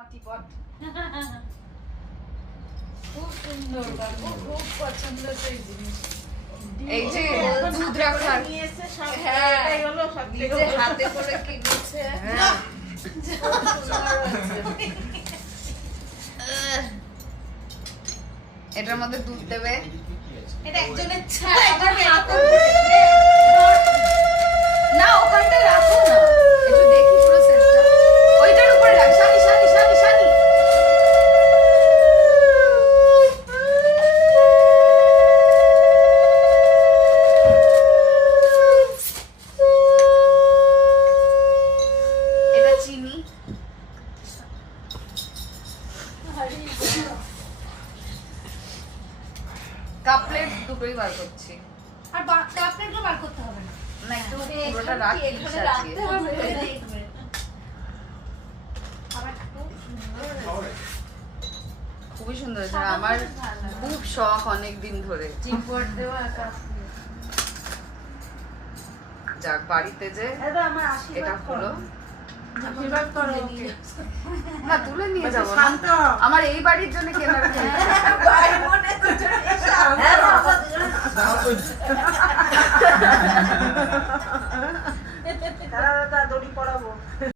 মাটিপট খুব সুন্দর, খুব পছন্দ সেই জিনিস। এই যে দুধ রাখার নিয়েছে সব, এটাই হলো সবথেকে নিজে হাতে করে কিনেছে। এটার মধ্যে দুধ দেবে, এটা একজনের ছাড়া এটাকে হাতে না ওখানটা রাখো না, একটু দেখি পুরো সেটটা। ওইটার উপরে রাখ, শানি শানি শানি শানি। এটা চিনি, কাপ প্লেট দুটোই বার করছি। আর কাপ প্লেটও বার করতে হবে না, না একটু পুরোটা রাখি এখানে রাখতে হবে। আবার খুবই সুন্দর হয়েছে, আমার খুব শখ অনেক দিন ধরে। চিপট দেওয়া কাপ যাক বাড়িতে যে এটা আমার আশীর্বাদ এটা হলো, আশীর্বাদ করো ওকে। না তুলে নিয়ে যাবো না, আমার এই বাড়ির জন্য কেনার ভাই বোনের দুজনে শান্ত।